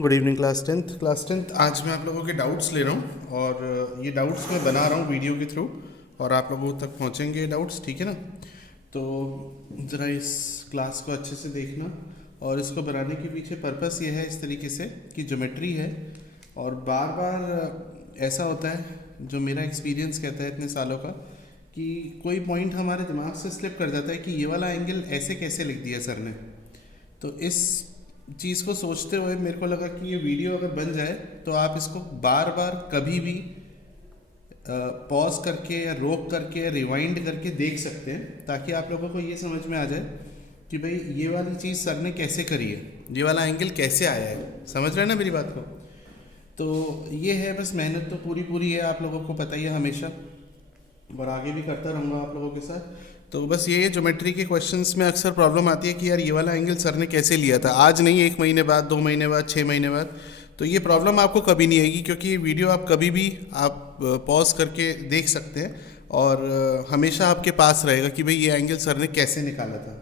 Good evening class tenth. आज मैं आप लोगों के डाउट्स ले रहा हूँ और ये डाउट्स मैं बना रहा हूँ वीडियो के थ्रू और आप लोगों तक पहुँचेंगे डाउट्स, ठीक है ना। तो ज़रा इस क्लास को अच्छे से देखना और इसको बनाने के पीछे पर्पस ये है इस तरीके से कि ज्योमेट्री है और बार बार ऐसा होता है, जो मेरा एक्सपीरियंस कहता है इतने सालों का, कि कोई पॉइंट हमारे दिमाग से स्लिप कर जाता है कि ये वाला एंगल ऐसे कैसे लिख दिया सर ने। तो इस चीज़ को सोचते हुए मेरे को लगा कि ये वीडियो अगर बन जाए तो आप इसको बार बार कभी भी पॉज करके या रोक करके या रिवाइंड करके देख सकते हैं, ताकि आप लोगों को ये समझ में आ जाए कि भाई ये वाली चीज़ सर ने कैसे करी है, ये वाला एंगल कैसे आया है। समझ रहे हैं ना मेरी बात को। तो ये है, बस मेहनत तो पूरी पूरी है, आप लोगों को पता ही है हमेशा, और आगे भी करता रहूँगा आप लोगों के साथ। तो बस ये ज्योमेट्री के क्वेश्चंस में अक्सर प्रॉब्लम आती है कि यार ये वाला एंगल सर ने कैसे लिया था, आज नहीं 1 महीने बाद, 2 महीने बाद, 6 महीने बाद। तो ये प्रॉब्लम आपको कभी नहीं आएगी, क्योंकि ये वीडियो आप कभी भी आप पॉज करके देख सकते हैं और हमेशा आपके पास रहेगा कि भाई ये एंगल सर ने कैसे निकाला था।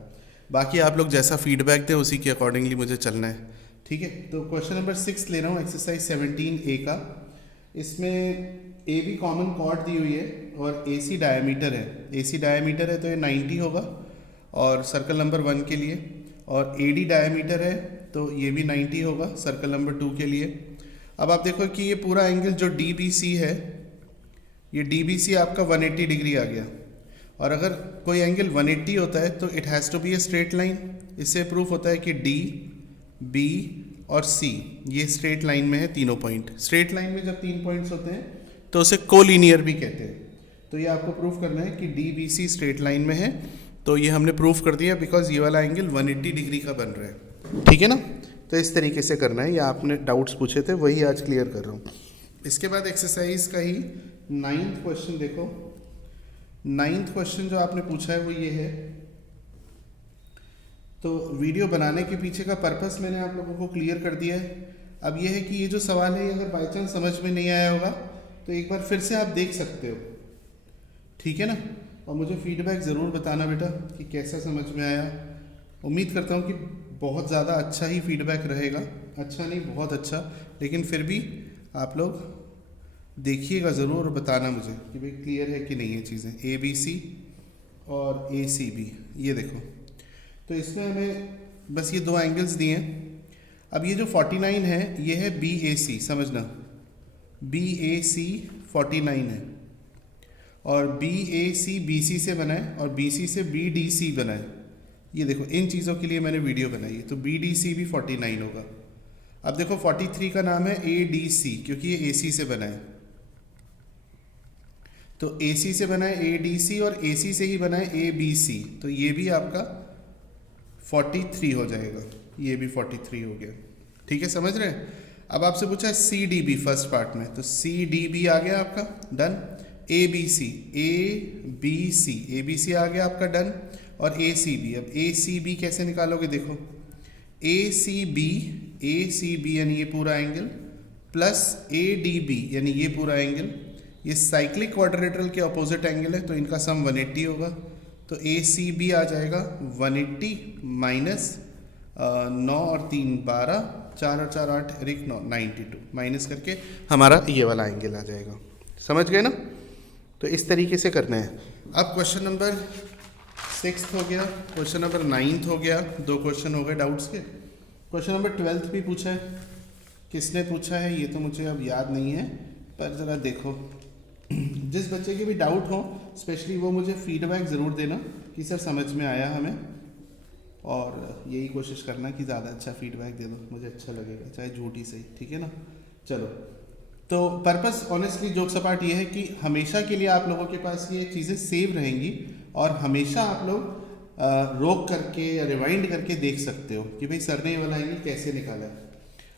बाकी आप लोग जैसा फीडबैक दें उसी के अकॉर्डिंगली मुझे चलना है, ठीक है। तो क्वेश्चन नंबर 6 ले रहा हूँ, एक्सरसाइज 17A का। इसमें ए बी कॉमन कॉर्ड दी हुई है और ए सी डायमीटर है। ए सी डायमीटर है तो ये 90 होगा और सर्कल नंबर 1 के लिए, और ए डी डायमीटर है तो ये भी 90 होगा सर्कल नंबर 2 के लिए। अब आप देखो कि ये पूरा एंगल जो डी बी सी है, ये डी बी सी आपका 180 डिग्री आ गया। और अगर कोई एंगल 180 होता है तो it has to be a straight line. इससे प्रूफ होता है कि डी, बी और सी ये स्ट्रेट लाइन में है, तीनों पॉइंट। स्ट्रेट लाइन में जब 3 पॉइंट्स होते हैं तो उसे कोलिनियर भी कहते हैं। तो ये आपको प्रूफ करना है कि D B C straight line में है। तो ये हमने प्रूफ कर दिया, बिकॉज ये वाला एंगल 180 डिग्री का बन रहा है, ठीक है ना। तो इस तरीके से करना है, या आपने डाउट्स पूछे थे वही आज क्लियर कर रहा हूँ। इसके बाद एक्सरसाइज का ही 9th क्वेश्चन देखो। 9th क्वेश्चन जो आपने पूछा है वो ये है। तो वीडियो बनाने के पीछे का पर्पस मैंने आप लोगों को क्लियर कर दिया है। अब ये है कि ये जो सवाल है, अगर बाई चांस समझ में नहीं आया होगा तो एक बार फिर से आप देख सकते हो, ठीक है ना। और मुझे फीडबैक ज़रूर बताना बेटा कि कैसा समझ में आया। उम्मीद करता हूँ कि बहुत ज़्यादा अच्छा ही फीडबैक रहेगा, अच्छा नहीं बहुत अच्छा, लेकिन फिर भी आप लोग देखिएगा ज़रूर और बताना मुझे कि भाई क्लियर है कि नहीं है चीज़ें। ए बी सी और ए सी बी, ये देखो। तो इसमें हमें बस ये 2 एंगल्स दिए हैं। अब ये जो 49 है ये है बी ए सी, समझना, बी ए सी 49 है, और बी ए सी बी सी से बना है और बी सी से बी डी सी बना है। ये देखो, इन चीज़ों के लिए मैंने वीडियो बनाई है। तो बी डी सी भी 49 होगा। अब देखो 43 का नाम है ए डी सी, क्योंकि ये ए सी से बना है। तो ए सी से बना है ए डी सी, और ए सी से ही बना है ए बी सी। तो ये भी आपका 43 हो जाएगा, ये भी 43 हो गया, ठीक है, समझ रहे हैं। अब आपसे पूछा है C D B first part में, तो सी डी बी आ गया आपका, done. A B C, A B C, A B C आ गया आपका, डन। और ए सी बी, अब ए सी बी कैसे निकालोगे, देखो, ए सी बी यानी ये पूरा angle, plus A D B यानी ये पूरा एंगल, ये साइक्लिक क्वाड्रिलेटरल के अपोजिट एंगल है तो इनका सम 180 होगा। तो ए सी बी आ जाएगा 180 माइनस 9 और 3 12, 4 और 4 8, 9 92, माइनस करके हमारा ये वाला एंगल आ जाएगा। समझ गए ना। तो इस तरीके से करना है। अब क्वेश्चन नंबर 6 हो गया, क्वेश्चन नंबर 9 हो गया, 2 क्वेश्चन हो गए डाउट्स के। क्वेश्चन नंबर 12 भी पूछा है। किसने पूछा है ये तो मुझे अब याद नहीं है, पर ज़रा देखो, जिस बच्चे के भी डाउट हो स्पेशली वो मुझे फीडबैक ज़रूर देना कि सर समझ में आया हमें, और यही कोशिश करना कि ज़्यादा अच्छा फीडबैक दे दो, मुझे अच्छा लगेगा, चाहे झूठी सही, ठीक है ना। चलो, तो पर्पस ऑनेस्टली जोक सपाट ये है कि हमेशा के लिए आप लोगों के पास ये चीज़ें सेव रहेंगी और हमेशा आप लोग रोक करके या रिवाइंड करके देख सकते हो कि भाई सर ने ये वाला एंगल कैसे निकाला है।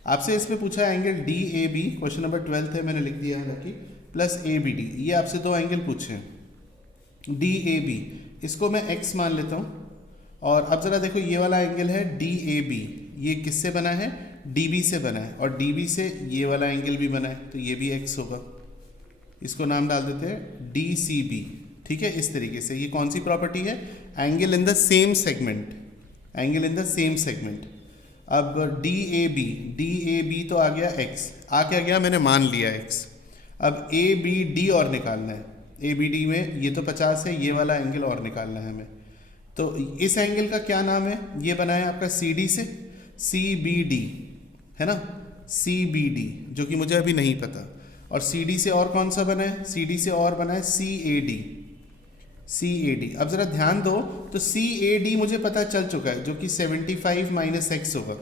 आपसे इसमें पूछा है angle D A B, question number 12 है, मैंने लिख दिया हालांकि, प्लस ए बी डी। ये आपसे 2 एंगल पूछे हैं, डी ए बी, इसको मैं एक्स मान लेता हूँ। और अब ज़रा देखो, ये वाला एंगल है डी ए बी, ये किससे बना है, डी बी से बना है, और डी बी से ये वाला एंगल भी बना है, तो ये भी एक्स होगा। इसको नाम डाल देते हैं डी सी बी, ठीक है। इस तरीके से ये कौन सी प्रॉपर्टी है, angle in the same segment, angle in the same segment. अब डी ए बी तो आ गया x, आ क्या गया, मैंने मान लिया x। अब ए बी डी और निकालना है, ए बी डी में ये तो 50 है, ये वाला एंगल और निकालना है हमें। तो इस एंगल का क्या नाम है, ये बना है आपका सी डी से, सी बी डी है ना, सी बी डी, जो कि मुझे अभी नहीं पता। और सी डी से और कौन सा बना है, सी डी से और बना है सी A D, C A D. अब जरा ध्यान दो, तो सी ए डी मुझे पता चल चुका है, जो कि 75 माइनस एक्स होगा,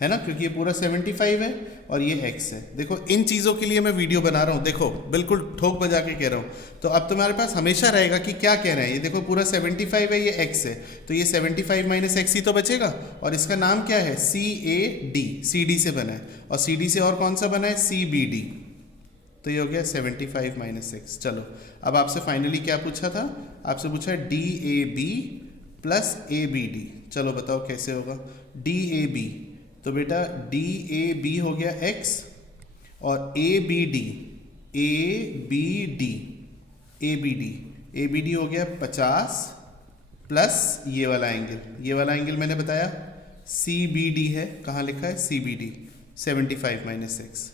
है ना, क्योंकि ये पूरा 75 है और ये x है। देखो इन चीज़ों के लिए मैं वीडियो बना रहा हूँ, देखो बिल्कुल ठोक बजा के कह रहा हूँ। तो अब तुम्हारे पास हमेशा रहेगा कि क्या कह रहे हैं, ये देखो पूरा 75 है, ये x है, तो ये 75 माइनस एक्स ही तो बचेगा। और इसका नाम क्या है, सी ए डी, सी डी से बना है, और सी डी से और कौन सा बना है, सी बी डी। तो ये हो गया 75 माइनस एक्स। चलो अब आपसे फाइनली क्या पूछा था, आपसे पूछा है D A B plus A B D. चलो बताओ कैसे होगा, डी ए बी, तो बेटा डी ए बी हो गया x, और A B D, A B D, A B D, A B D हो गया 50 प्लस ये वाला एंगल, ये वाला एंगल मैंने बताया सी बी डी है, कहाँ लिखा है, C B D, 75 minus X.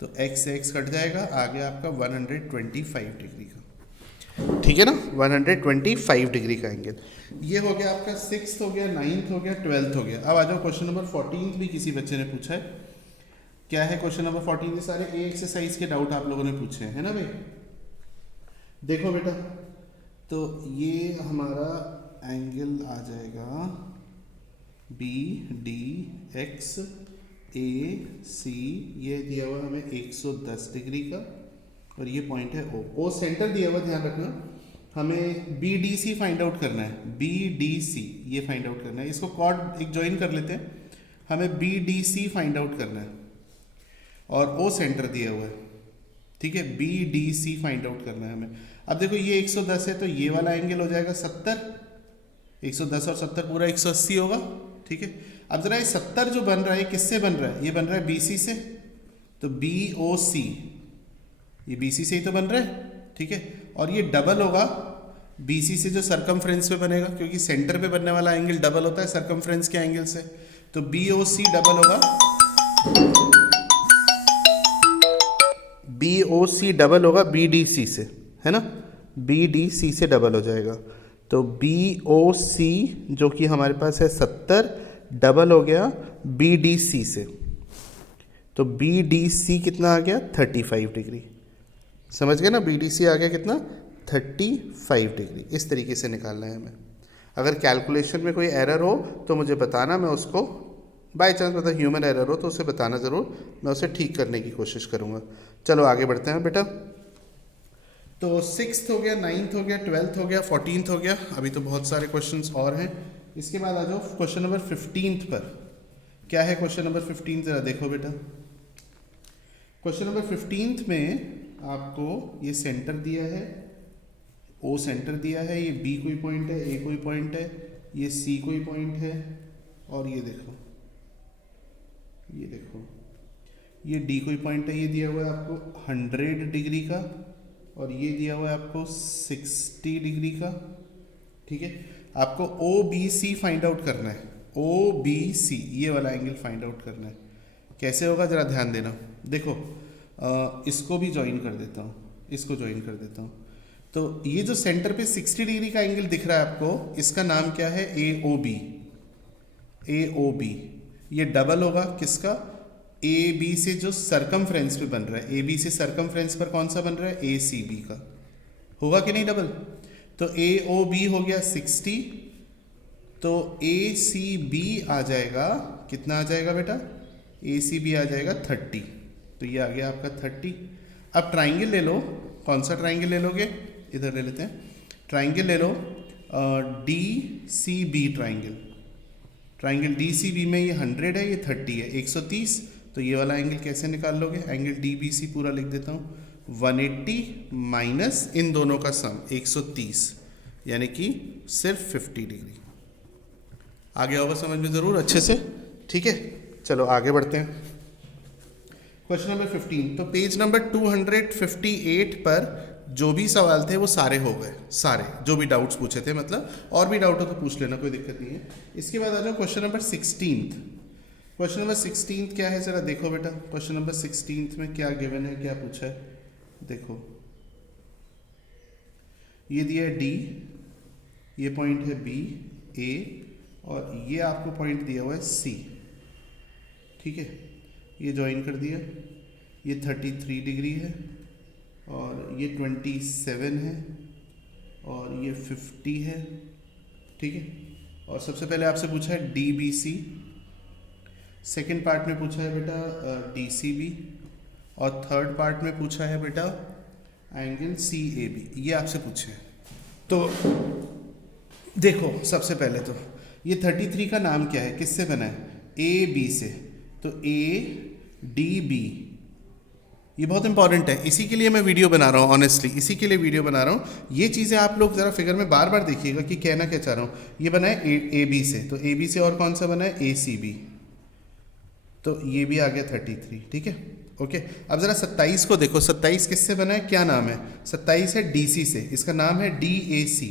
तो x से x कट जाएगा, आ गया आपका 125 डिग्री का, ठीक है ना, 125 डिग्री का एंगल। ये हो गया आपका 6th हो गया, 9th हो गया, 12th हो गया। अब आ जाओ क्वेश्चन नंबर 14 भी किसी बच्चे ने पूछा है। क्या है क्वेश्चन नंबर 14? ये सारे ए एक्सरसाइज के डाउट आप लोगों ने पूछे हैं, है ना भाई। देखो बेटा, तो ये हमारा एंगल आ जाएगा बी डी एक्स ए सी, ये दिया हुआ हमें 110 डिग्री का, और ये पॉइंट है ओ सेंटर दिया हुआ, ध्यान रखना। हमें B D C find out करना है, बी डी सी ये फाइंड आउट करना है। इसको कॉर्ड एक ज्वाइन कर लेते हैं, हमें B D C find out करना है, और ओ सेंटर दिया हुआ है, ठीक है, B D C find out करना है हमें। अब देखो ये 110 है, तो ये वाला एंगल हो जाएगा 70, 110 और 70 पूरा 180 होगा, ठीक है। अब जरा ये 70 जो बन रहा है किससे बन रहा है, ये बन रहा है बी सी से, तो बी ओ सी, ये बी सी से ही तो बन रहा है, ठीक है। और ये डबल होगा बी सी से जो सरकमफ्रेंस पे बनेगा, क्योंकि सेंटर पे बनने वाला एंगल डबल होता है सरकमफ्रेंस के एंगल से, तो बी ओ सी डबल होगा, बी ओ सी डबल होगा बी डी सी से, है ना, बी डी सी से डबल हो जाएगा। तो बी ओ सी जो कि हमारे पास है 70 डबल हो गया बी डी सी से, तो बी डी सी कितना आ गया 35 डिग्री, समझ गए ना, बी डी सी आ गया कितना 35 डिग्री। इस तरीके से निकालना है हमें। अगर कैलकुलेशन में कोई एरर हो तो मुझे बताना, मैं उसको बाय चांस मतलब ह्यूमन एरर हो तो उसे बताना ज़रूर, मैं उसे ठीक करने की कोशिश करूँगा। चलो आगे बढ़ते हैं बेटा। तो 6th हो गया, 9th हो गया, 12th हो गया, 14th हो गया, अभी तो बहुत सारे क्वेश्चंस और हैं। इसके बाद आ जाओ क्वेश्चन नंबर 15th पर। क्या है क्वेश्चन नंबर 15? ज़रा देखो बेटा, क्वेश्चन नंबर 15th में आपको ये सेंटर दिया है, ओ सेंटर दिया है, ये बी कोई पॉइंट है, ए कोई पॉइंट है, ये सी कोई पॉइंट है, और ये देखो ये डी कोई पॉइंट है, ये दिया हुआ है आपको 100 डिग्री का, और ये दिया हुआ है आपको 60 डिग्री का, ठीक है। आपको O B C find out करना है, ओ बी सी ये वाला एंगल फाइंड आउट करना है। कैसे होगा ज़रा ध्यान देना। देखो इसको भी ज्वाइन कर देता हूँ, इसको ज्वाइन कर देता हूँ। तो ये जो सेंटर पे 60 डिग्री का एंगल दिख रहा है आपको, इसका नाम क्या है, ए ओ बी, ए ओ बी। ये डबल होगा किसका, ए बी से जो सरकमफ्रेंस पे बन रहा है, ए बी से सरकमफ्रेंस पर कौन सा बन रहा है, ए सी बी का, होगा कि नहीं डबल। तो ए ओ बी हो गया 60, तो ए सी बी आ जाएगा, कितना आ जाएगा बेटा, ए सी बी आ जाएगा 30, तो ये आ गया आपका 30। अब ट्राइंगल ले लो, कौन सा ट्राइंगल ले लोगे, इधर ले लेते हैं, ट्राइंगल ले लो D C B triangle, triangle D C B में ये 100 है, ये 30 है, 130। तो ये वाला एंगल कैसे निकाल लोगे, एंगल डी बी सी पूरा लिख देता हूँ, 180 माइनस इन दोनों का सम 130, यानी कि सिर्फ 50 डिग्री। आ गया होगा समझ में ज़रूर अच्छे से, ठीक है। चलो आगे बढ़ते हैं। क्वेश्चन नंबर 15, तो पेज नंबर 258 पर जो भी सवाल थे वो सारे हो गए, सारे जो भी डाउट्स पूछे थे, मतलब और भी डाउट हो तो पूछ लेना, कोई दिक्कत नहीं है। इसके बाद आ जाओ क्वेश्चन नंबर 16। क्वेश्चन नंबर 16 क्या है जरा देखो बेटा। क्वेश्चन नंबर 16 में क्या गिवन है, क्या पूछा है, देखो। ये दिया है डी, ये पॉइंट है बी ए, और ये आपको पॉइंट दिया हुआ है सी, ठीक है। ये ज्वाइन कर दिया, ये 33 डिग्री है और ये 27 है और ये 50 है, ठीक है। और सबसे पहले आपसे पूछा है D B C, second part में पूछा है बेटा डी सी बी, और थर्ड पार्ट में पूछा है बेटा एंगल सी ए बी, ये आपसे पूछे हैं। तो देखो सबसे पहले तो ये 33 का नाम क्या है, किससे बना है, ए बी से, तो ए डी बी, ये बहुत इंपॉर्टेंट है, इसी के लिए मैं वीडियो बना रहा हूँ, ऑनेस्टली इसी के लिए वीडियो बना रहा हूँ। ये चीज़ें आप लोग ज़रा फिगर में बार बार देखिएगा कि कहना क्या चाह रहा हूँ। ये बना है ए बी से, तो ए बी से और कौन सा बना है, ए सी बी, तो ये भी आ गया 33, ठीक है, ओके। अब ज़रा 27 को देखो, 27 किससे बना है, क्या नाम है, 27 है डी सी से, इसका नाम है डी ए सी,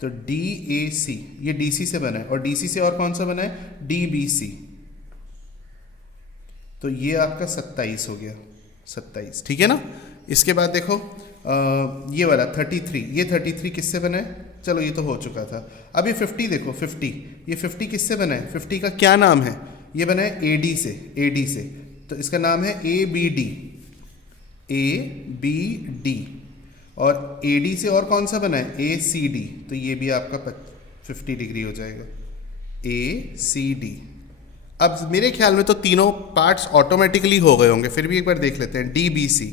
तो डी ए सी, ये डी सी से बना है, और डी सी से और कौन सा बना है, डी बी सी, तो ये आपका 27 हो गया, 27, ठीक है ना। इसके बाद देखो ये वाला 33, ये 33 किससे बना है, चलो ये तो हो चुका था। अब ये 50 देखो, 50, ये 50 किससे बना है, 50 का क्या नाम है, ये बना है ए डी से, ए डी से, तो इसका नाम है A B D, A B D, और ए डी से और कौन सा बना है, ए सी डी, तो ये भी आपका 50 डिग्री हो जाएगा, ए सी डी। अब मेरे ख्याल में तो तीनों पार्ट्स ऑटोमेटिकली हो गए होंगे, फिर भी एक बार देख लेते हैं। D B C,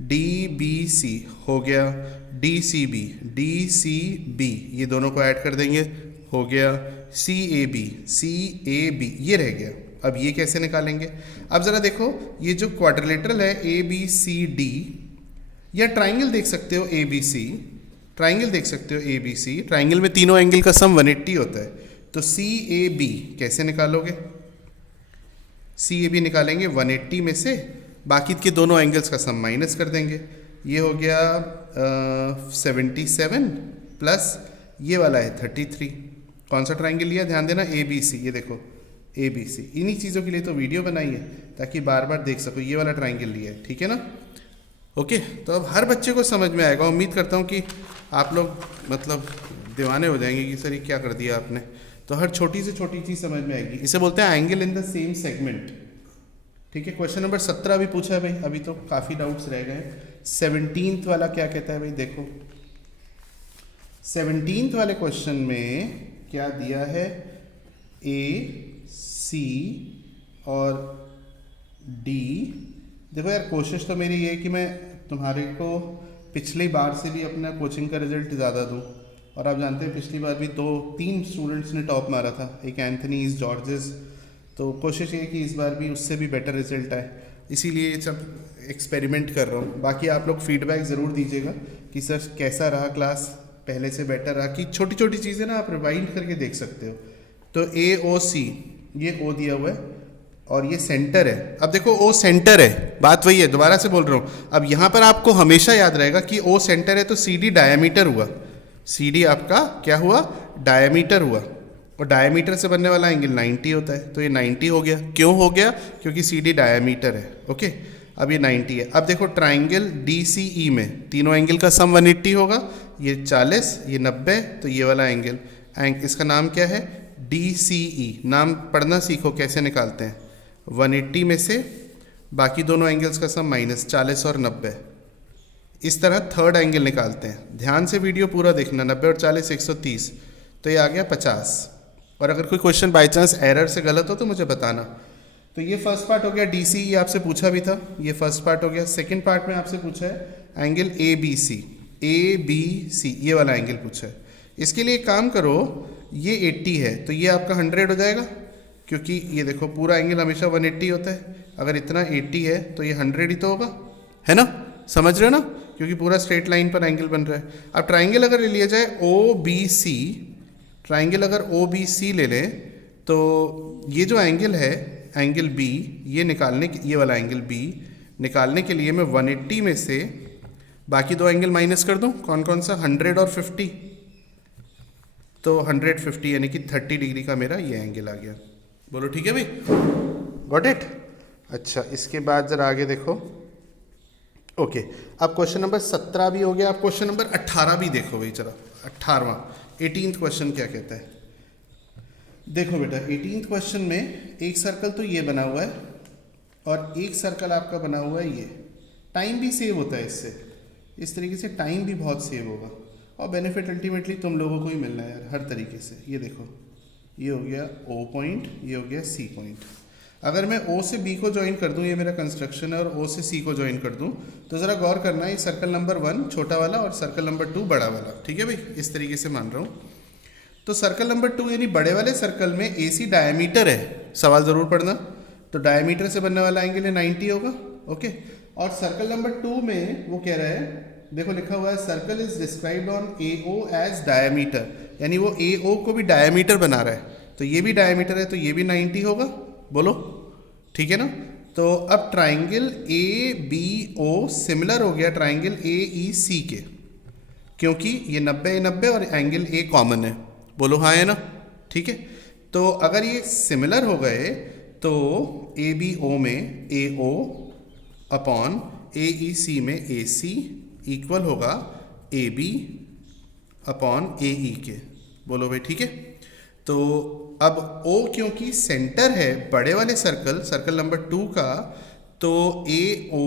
D B C हो गया, D C B, D C B, ये दोनों को ऐड कर देंगे, हो गया सी A B, C A B, ये रह गया। अब ये कैसे निकालेंगे, अब ज़रा देखो, ये जो क्वाड्रिलेटरल है ए बी सी डी, या ट्राइंगल देख सकते हो ए बी सी, ट्राइंगल देख सकते हो ए बी सी, ट्राइंगल में तीनों एंगल का सम 180 होता है, तो सी ए बी कैसे निकालोगे, सी ए बी निकालेंगे 180 में से, बाकी के दोनों एंगल्स का सम माइनस कर देंगे, ये हो गया 77 प्लस ये वाला है 33। कौन सा ट्राइंगल लिया, ध्यान देना, ए बी सी, ये देखो ए बी सी, इन्हीं चीज़ों के लिए तो वीडियो बनाई है ताकि बार बार देख सको, ये वाला ट्राइंगल लिया है, ठीक है ना, ओके। तो अब हर बच्चे को समझ में आएगा, उम्मीद करता हूँ कि आप लोग मतलब दीवाने हो जाएंगे कि सर ये क्या कर दिया आपने, तो हर छोटी से छोटी चीज़ समझ में आएगी। इसे बोलते हैं angle in the same segment, ठीक है। क्वेश्चन नंबर 17 भी पूछा है भाई, अभी तो काफ़ी डाउट्स रह गए। 17th वाला क्या कहता है भाई, देखो 17th वाले क्वेश्चन में क्या दिया है, ए सी और डी। देखो यार, कोशिश तो मेरी ये है कि मैं तुम्हारे को पिछली बार से भी अपना कोचिंग का रिजल्ट ज़्यादा दूँ, और आप जानते हैं पिछली बार भी 2-3 स्टूडेंट्स ने टॉप मारा था, एक एंथनी इस जॉर्जेस, तो कोशिश ये है कि इस बार भी उससे भी बेटर रिजल्ट आए, इसीलिए ये सब एक्सपेरिमेंट कर रहा हूँ। बाकी आप लोग फीडबैक ज़रूर दीजिएगा कि सर कैसा रहा क्लास, पहले से बेटर रहा, कि छोटी छोटी चीज़ें ना आप रिवाइंड करके देख सकते हो। तो ए ओ सी, ये ओ दिया हुआ है और ये सेंटर है। अब देखो ओ सेंटर है, बात वही है, दोबारा से बोल रहा हूँ। अब यहाँ पर आपको हमेशा याद रहेगा कि ओ सेंटर है तो सी डी डायमीटर हुआ, सी डी आपका क्या हुआ, डायमीटर हुआ, और डायमीटर से बनने वाला एंगल 90 होता है, तो ये 90 हो गया। क्यों हो गया, क्योंकि सी डी डायमीटर है, ओके। अब ये 90 है। अब देखो ट्राइंगल डी सी ई में तीनों एंगल का सम 180 होगा, ये 40, ये 90, तो ये वाला एंगल इसका नाम क्या है, डी सी ई। नाम पढ़ना सीखो कैसे निकालते हैं, 180 में से बाकी दोनों एंगल्स का सम माइनस 40 और 90, इस तरह थर्ड एंगल निकालते हैं। ध्यान से वीडियो पूरा देखना, 90 और 40 130, तो ये आ गया 50। और अगर कोई क्वेश्चन बाई चांस एरर से गलत हो तो मुझे बताना। तो ये फर्स्ट पार्ट हो गया, डी सी, ये आपसे पूछा भी था, ये फर्स्ट पार्ट हो गया। सेकंड पार्ट में आपसे पूछा है angle A B C, A B C, ये वाला एंगल पूछा है। इसके लिए एक काम करो, ये 80 है तो ये आपका 100 हो जाएगा, क्योंकि ये देखो पूरा एंगल हमेशा 180 होता है, अगर इतना 80 है तो ये 100 ही तो होगा, है ना, समझ रहे हो ना, क्योंकि पूरा स्ट्रेट लाइन पर एंगल बन रहा है। अब ट्राइंगल अगर ले लिया जाए ओ बी सी, ट्राइंगल अगर ओ बी सी ले लें तो ये जो एंगल है एंगल बी, ये निकालने के, ये वाला एंगल बी निकालने के लिए मैं 180 में से बाकी दो एंगल माइनस कर दूं, कौन कौन सा, 100 और 50, तो 150 यानी कि 30 डिग्री का मेरा ये एंगल आ गया। बोलो ठीक है भाई, गॉट इट। अच्छा, इसके बाद ज़रा आगे देखो। ओके, अब क्वेश्चन नंबर 17 भी हो गया। अब क्वेश्चन नंबर 18 भी देखो भाई, चलो 18वां 18th क्वेश्चन क्या कहता है। देखो बेटा 18th क्वेश्चन में एक सर्कल तो ये बना हुआ है और एक सर्कल आपका बना हुआ है ये। टाइम भी सेव होता है इससे, इस तरीके से टाइम भी बहुत सेव होगा और बेनिफिट अल्टीमेटली तुम लोगों को ही मिलना है यार, हर तरीके से। ये देखो, ये हो गया O पॉइंट, ये हो गया C पॉइंट। अगर मैं O से B को ज्वाइन कर दूं, ये मेरा कंस्ट्रक्शन है, और O से C को ज्वाइन कर दूं, तो ज़रा गौर करना है, सर्कल नंबर 1 छोटा वाला और सर्कल नंबर 2 बड़ा वाला, ठीक है भाई, इस तरीके से मान रहा हूँ। तो सर्कल नंबर 2 यानी बड़े वाले सर्कल में AC डायमीटर है, सवाल ज़रूर पढ़ना। तो डायमीटर से बनने वाला एंगल है 90 होगा, ओके। और सर्कल नंबर 2 में वो कह रहा है, देखो लिखा हुआ है circle is described on AO as diameter, यानी वो AO को भी डायमीटर बना रहा है, तो ये भी डायमीटर है, तो ये भी 90 होगा। बोलो ठीक है ना। तो अब ट्राइंगल ABO सिमिलर हो गया ट्राइंगल AEC के, क्योंकि ये 90 और एंगल A कॉमन है। बोलो हाँ है ना, ठीक है। तो अगर ये सिमिलर हो गए तो ABO में AO अपॉन AEC में AC इक्वल होगा AB अपॉन AE के। बोलो भाई ठीक है। तो अब O क्योंकि सेंटर है बड़े वाले सर्कल, सर्कल नंबर 2 का, तो AO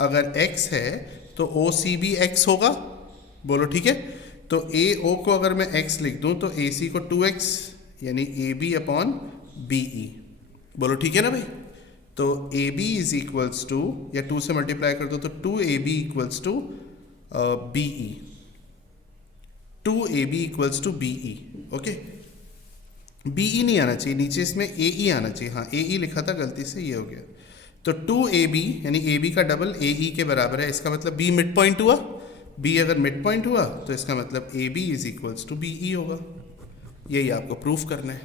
अगर X है तो OC भी X होगा। बोलो ठीक है। तो AO को अगर मैं X लिख दूं तो AC को 2X यानी AB अपॉन BE। बोलो ठीक है ना भाई। तो AB इज इक्वल्स टू, या 2 से मल्टीप्लाई कर दो तो 2AB equals to BE, 2AB equals to BE, okay. BE नहीं आना चाहिए नीचे, इसमें AE आना चाहिए। हाँ AE लिखा था गलती से, ये हो गया। तो 2AB यानी AB का डबल AE के बराबर है, इसका मतलब B मिड पॉइंट हुआ। B अगर मिड पॉइंट हुआ तो इसका मतलब AB is equals to BE होगा। यही आपको प्रूफ करना है,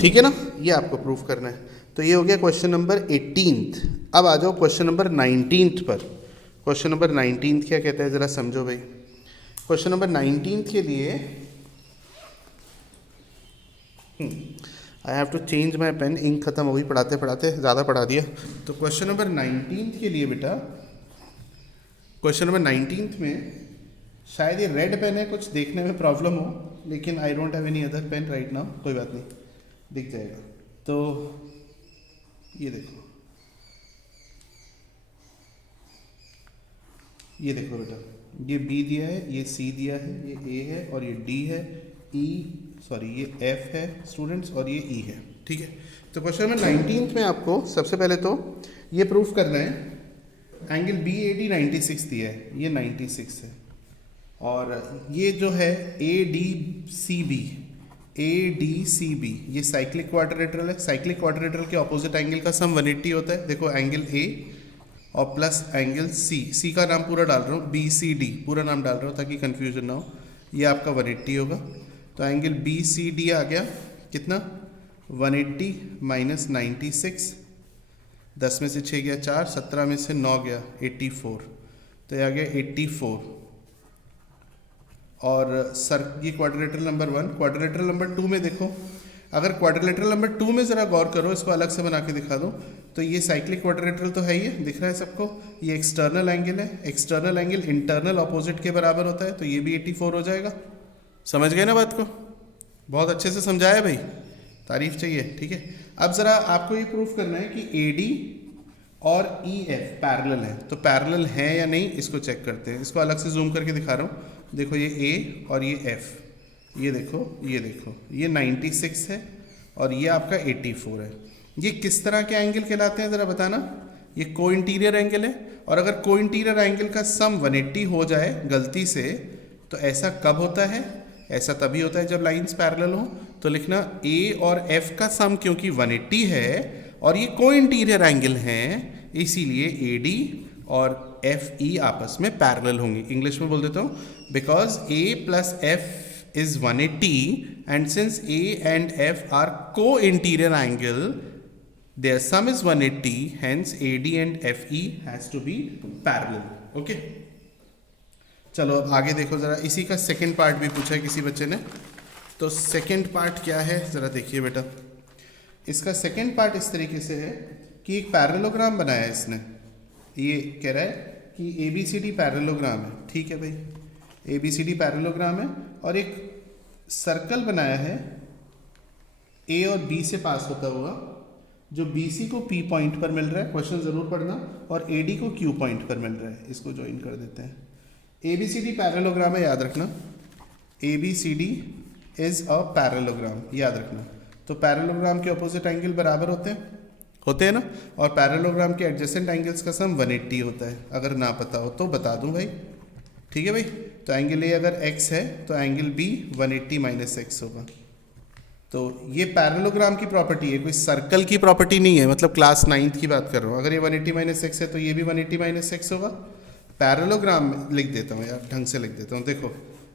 ठीक है ना, ये आपको प्रूफ करना है। तो ये हो गया क्वेश्चन नंबर 18th। अब आ जाओ क्वेश्चन नंबर 19th पर। क्वेश्चन नंबर 19th क्या कहता है ज़रा समझो भाई। क्वेश्चन नंबर 19th के लिए I have to change my pen, ink खत्म हो गई पढ़ाते पढ़ाते, ज़्यादा पढ़ा दिया। तो क्वेश्चन नंबर 19th के लिए बेटा, क्वेश्चन नंबर 19th में शायद ये रेड पेन है, कुछ देखने में प्रॉब्लम हो, लेकिन I don't have any other pen right now, कोई बात नहीं, दिख जाएगा। तो ये देखो, ये देखो बेटा, ये B दिया है, ये C दिया है, ये A है और ये D है, ये F है स्टूडेंट्स और ये E है, ठीक है। तो क्वेश्चन नंबर 19th में आपको सबसे पहले तो ये प्रूफ करना है, एंगल BAD 96 दिया है, ये 96 है, और ये जो है ADCB ये साइक्लिक क्वाड्रिलेटरल है। साइक्लिक क्वाड्रिलेटरल के ऑपोजिट एंगल का सम 180 होता है। देखो एंगल A और प्लस एंगल C का नाम पूरा डाल रहा हूँ, BCD पूरा नाम डाल रहा हूँ ताकि कंफ्यूजन ना हो। ये आपका 180 होगा, तो एंगल BCD आ गया कितना, 180 माइनस 96, 10 में से 6 गया 4, 17 में से 9 गया 84, तो ये आ गया 84। और सर ये क्वाड्रिलेटरल नंबर 1। क्वाड्रिलेटरल नंबर 2 में देखो, अगर क्वाड्रिलेटरल नंबर 2 में ज़रा गौर करो, इसको अलग से बना के दिखा दो, तो ये साइक्लिक क्वाड्रिलेटरल तो है ही है, दिख रहा है सबको। ये एक्सटर्नल एंगल है, एक्सटर्नल एंगल इंटरनल ऑपोजिट के बराबर होता है, तो ये भी 84 हो जाएगा। समझ गए ना बात को, बहुत अच्छे से समझाया भाई, तारीफ चाहिए, ठीक है। अब ज़रा आपको ये प्रूफ करना है कि AD और EF पैरेलल है, तो पैरेलल है या नहीं इसको चेक करते हैं। इसको अलग से जूम करके दिखा रहा हूँ, देखो ये A और ये F, ये देखो, ये 96 है और ये आपका 84 है। ये किस तरह के एंगल कहलाते हैं ज़रा बताना। ये को इंटीरियर एंगल है, और अगर को इंटीरियर एंगल का सम 180 हो जाए गलती से, तो ऐसा कब होता है, ऐसा तभी होता है जब लाइंस पैरेलल हो। तो लिखना A और F का सम क्योंकि 180 है और ये को इंटीरियर एंगल हैं, इसीलिए AD और FE आपस में पैरेलल होंगे। इंग्लिश में बोल देता हूँ, because A plus F is 180 and since A and F are co interior angle, their sum is 180, hence AD and FE has to be parallel, okay? चलो आगे देखो ज़रा, इसी का सेकंड पार्ट भी पूछा है किसी बच्चे ने। तो सेकंड पार्ट क्या है ज़रा देखिए बेटा। इसका सेकंड पार्ट इस तरीके से है कि एक पैरेललोग्राम बनाया है इसने। ये कह रहा है कि ABCD पैरेललोग्राम है, ठीक है भाई, ABCD पैरेललोग्राम है और एक सर्कल बनाया है A और B से पास होता हुआ, जो BC को P पॉइंट पर मिल रहा है, क्वेश्चन ज़रूर पढ़ना, और AD को Q पॉइंट पर मिल रहा है। इसको ज्वाइन कर देते हैं। ABCD पैरेललोग्राम है, याद रखना, ABCD इज अ पैरेललोग्राम, याद रखना। तो पैरेललोग्राम के अपोजिट एंगल बराबर होते हैं ना, और पैरेललोग्राम के एडजेसेंट एंगल्स का सम 180 होता है। अगर ना पता हो तो बता दूं भाई, ठीक है भाई। तो एंगल A अगर x है तो एंगल B 180 माइनस x होगा। तो ये पैरेललोग्राम की प्रॉपर्टी है, कोई सर्कल की प्रॉपर्टी नहीं है, मतलब क्लास 9th की बात कर रहा हूँ। अगर ये 180 माइनस x है तो ये भी 180 माइनस x होगा। पैरेललोग्राम लिख देता हूँ यार, ढंग से लिख देता हूँ। देखो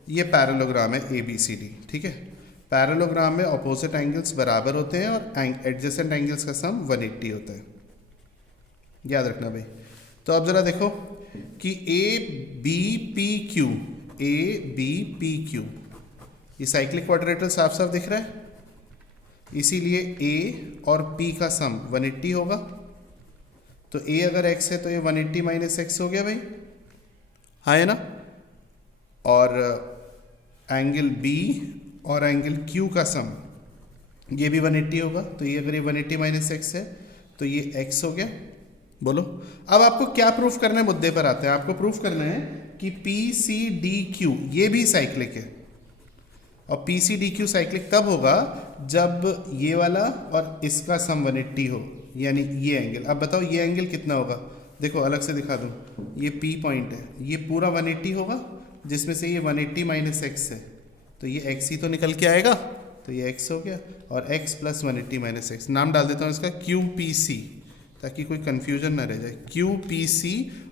ये पैरेललोग्राम है ABCD, ठीक है। पैरेललोग्राम में ऑपोजिट एंगल्स बराबर होते हैं और एडजेसेंट एंगल्स का सम 180 होता है, याद रखना भाई। तो अब जरा देखो कि ABPQ, ये साइक्लिक क्वाड्रिलेटरल साफ साफ दिख रहा है, इसीलिए A और P का सम 180 होगा। तो A अगर x है तो ये 180 माइनस x हो गया भाई, हाँ है ना। और एंगल B और एंगल Q का सम ये भी 180 होगा। तो ये अगर ये 180 माइनस x है तो ये x हो गया। बोलो अब आपको क्या प्रूफ करना है, मुद्दे पर आते हैं। आपको प्रूफ करना है कि PCDQ ये भी साइक्लिक है, और PCDQ साइक्लिक तब होगा जब ये वाला और इसका सम 180 हो, यानी ये एंगल। अब बताओ ये एंगल कितना होगा, देखो अलग से दिखा दूँ। ये P पॉइंट है, ये पूरा 180 होगा, जिसमें से ये 180 माइनस x है, तो ये x ही तो निकल के आएगा, तो ये x हो गया। और x प्लस 180 माइनस x, नाम डाल देता हूँ इसका QPC, ताकि कोई कंफ्यूजन ना रह जाए। QPC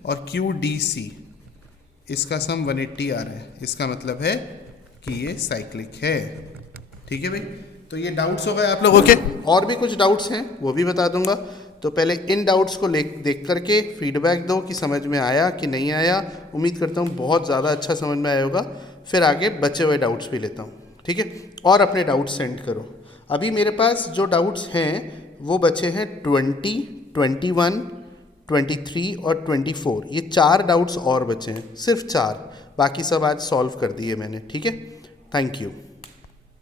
और QDC, इसका सम 180 आ रहा है, इसका मतलब है कि ये साइक्लिक है, ठीक है भाई। तो ये डाउट्स हो गए आप लोगों के, और भी कुछ डाउट्स हैं वो भी बता दूंगा। तो पहले इन डाउट्स को देख करके फीडबैक दो कि समझ में आया कि नहीं आया। उम्मीद करता हूँ बहुत ज़्यादा अच्छा समझ में आया होगा। फिर आगे बचे हुए डाउट्स भी लेता हूँ, ठीक है। और अपने डाउट्स सेंड करो। अभी मेरे पास जो डाउट्स हैं वो बचे हैं 20, 21, 23 और 24। ये 4 डाउट्स और बचे हैं, सिर्फ 4, बाकी सब आज सॉल्व कर दिए मैंने, ठीक है। Thank you.